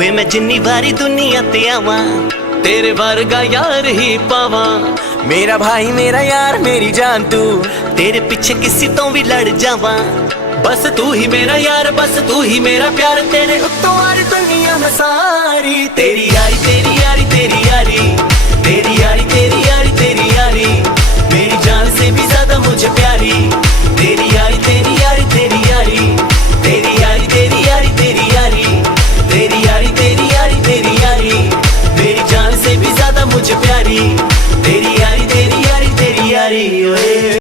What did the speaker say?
वे मैं जिन्नी बारी दुनिया ते आवा तेरे वर्गा यार ही पावा। मेरा भाई मेरा यार मेरी जान तू, तेरे पीछे किसी तो भी लड़ जावा। बस तू ही मेरा यार, बस तू ही मेरा प्यार, तेरे उत्तों यार दुनिया में सारी। तेरी यारी तेरी यारी तेरी यारी